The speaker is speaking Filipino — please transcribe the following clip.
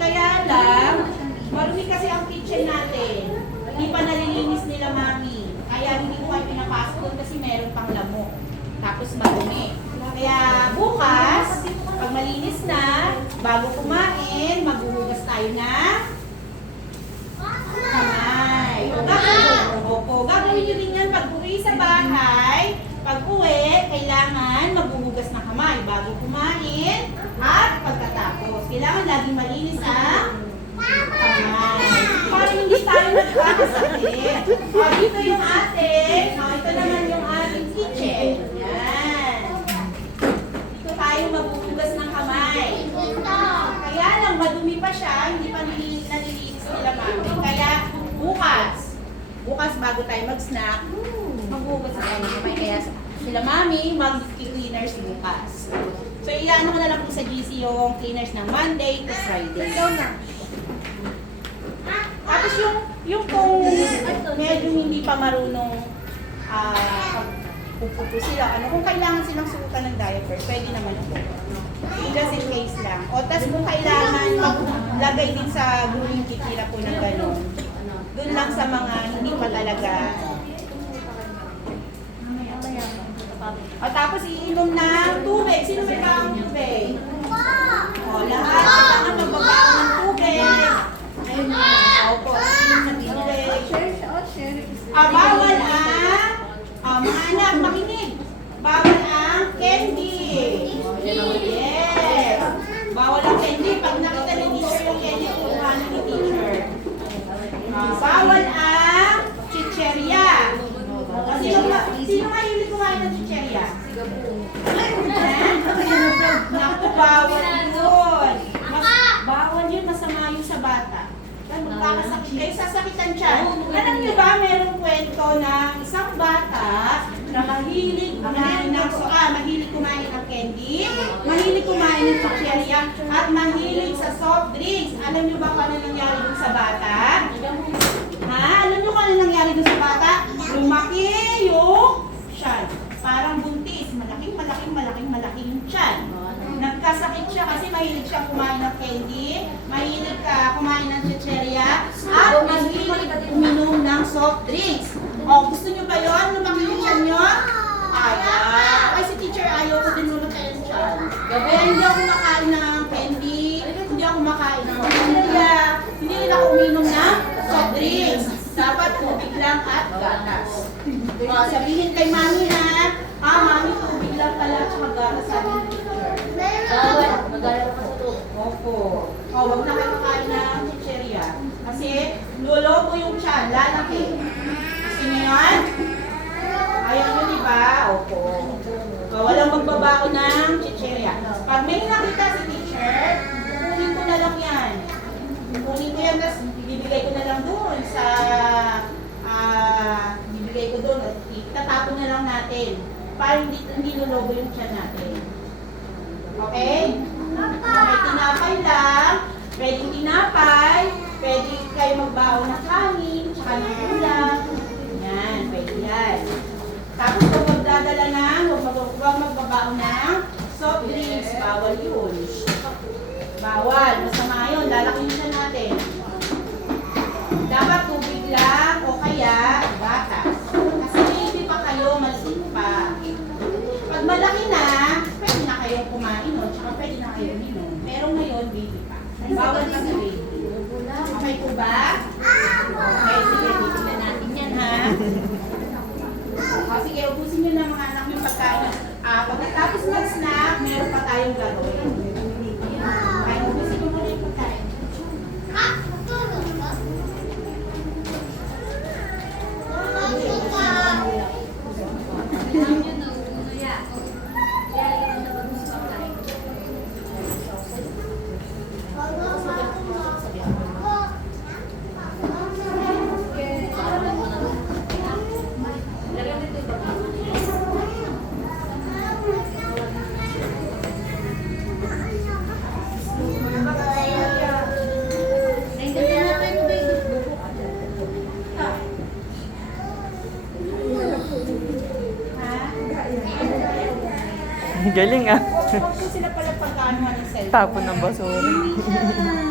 kaya lang, marumi kasi ang kitchen natin. Hindi pa nalilinis nila, Mami. Kaya hindi ko kayo pinapasok doon kasi meron pang lamok. Tapos marumi. Kaya bukas, pag malinis na, bago kumain, maghuhugas tayo na kamay. Gagawin nyo din yan pag uwi sa bahay. Pag uwi, kailangan maghuhugas ng kamay bago kumain at pagkatapos. Kailangan laging malinis ang kamay. Para hindi tayo magkakasakit. Dito yung ating, ito naman yung ating kitchen. Yan. Dito tayo maghuhugas ng kamay. Kaya lang, madumi pa siya, hindi pa nalilinis nila, Mami. Kaya bukas bago tayo mag-snack, maghuhugas na tayo ng kamay. Kaya sila, Mami, mag-cleaners bukas. So, iyaano ko na lang po sa GC yung cleaners ng Monday to Friday. Tapos yung kung medyo hindi pa marunong pupupo sila, kung kailangan silang suotan ng diaper, pwede naman po. Just in case lang. O tas kung kailangan maglagay din sa grooming kit nila po ng gano'n. Doon lang sa mga hindi pa talaga. O tapos iinom ng tubig. Sino may baong tubig? O lahat. Kailangan magbabaon ng tubig. Ayun na. Opo. Iinom ng tubig. Bawal ang mga anak, makinig. Bawal ang candy. Yes. Bawal ang candy. Pag nakita ni teacher yung candy, kukuha ni teacher. Bawal ang chicheria. Sino mahilig kumain ng chicheria? Naku, bawal yun. Bawal yun, masama yun sa bata. Magkakasakit kayo, sasakitan siya. Alam niyo ba, merong kwento na isang bata na mahilig kumain ng candy, mahilig kumain ng chicheria, at mahilig sa soft drinks. Alam niyo ba kung ano nangyari dun sa bata? Alam niyo kung ano nangyari dun sa bata? Lumaki yung tiyan. Parang buntis. Malaking tiyan. Nagkasakit siya kasi mahilig siya kumain ng candy, mahilig kumain ng chicheria, at mahilig uminom ng soft drinks. Gusto niyo ba yun? Lumaki yung tiyan nyo? Ayaw. Ay, si teacher ayaw ko din lumaki yung tiyan. Kaya hindi ako makain ng candy, hindi ako makain ng chicheria, hindi rin ako uminom ng soft drinks. Dapat tubig lang at gatas. Sabihin kay Mami Mami, tubig lang pala at saka gatas, sabi ni teacher. Magala ko sa to. Opo. Huwag na kayo makain ng chicheria. Kasi lolobo yung tiyan, lalaki. Gusto niyo yan? Ayaw nyo, di ba? Opo. Walang magbabao ng chicheria. Pag may nakita si teacher, kukunin ko na lang yan. Kukunin ko yan, tapos bibigay ko na lang doon sa bibigay ko doon at itatapon na lang natin para hindi lolobo yung tiyan natin. Okay? Okay, tinapay lang. Pwedeng tinapay. Pwede kayo magbaon ng kanin, tsaka ng ulam. Yan, pwede yan. Tapos kung magdadala ng, huwag magbabaon ng soft drinks, bawal yun. Bawal, masama yun, lalaki siya natin. Dapat tubig lang o kaya gatas. Kasi baby pa kayo, maliit pa. Pag malaki na, pwede na kayong kumain o tsaka pwede na kayong minom. Pero ngayon, baby pa. Bawal na sa baby. Okay po ba? Okay, sige, titignan natin yan ha. Sige, ubusin nyo na mga anak yung pagkain. Pagkatapos mag-snack, meron pa tayong gagawin. Okay, ubusin mo muna yung pagkain. Galing ah. Huwag po sila pala pagkaanuhan ng cellphone. Tapon ng basura. Hindi siya.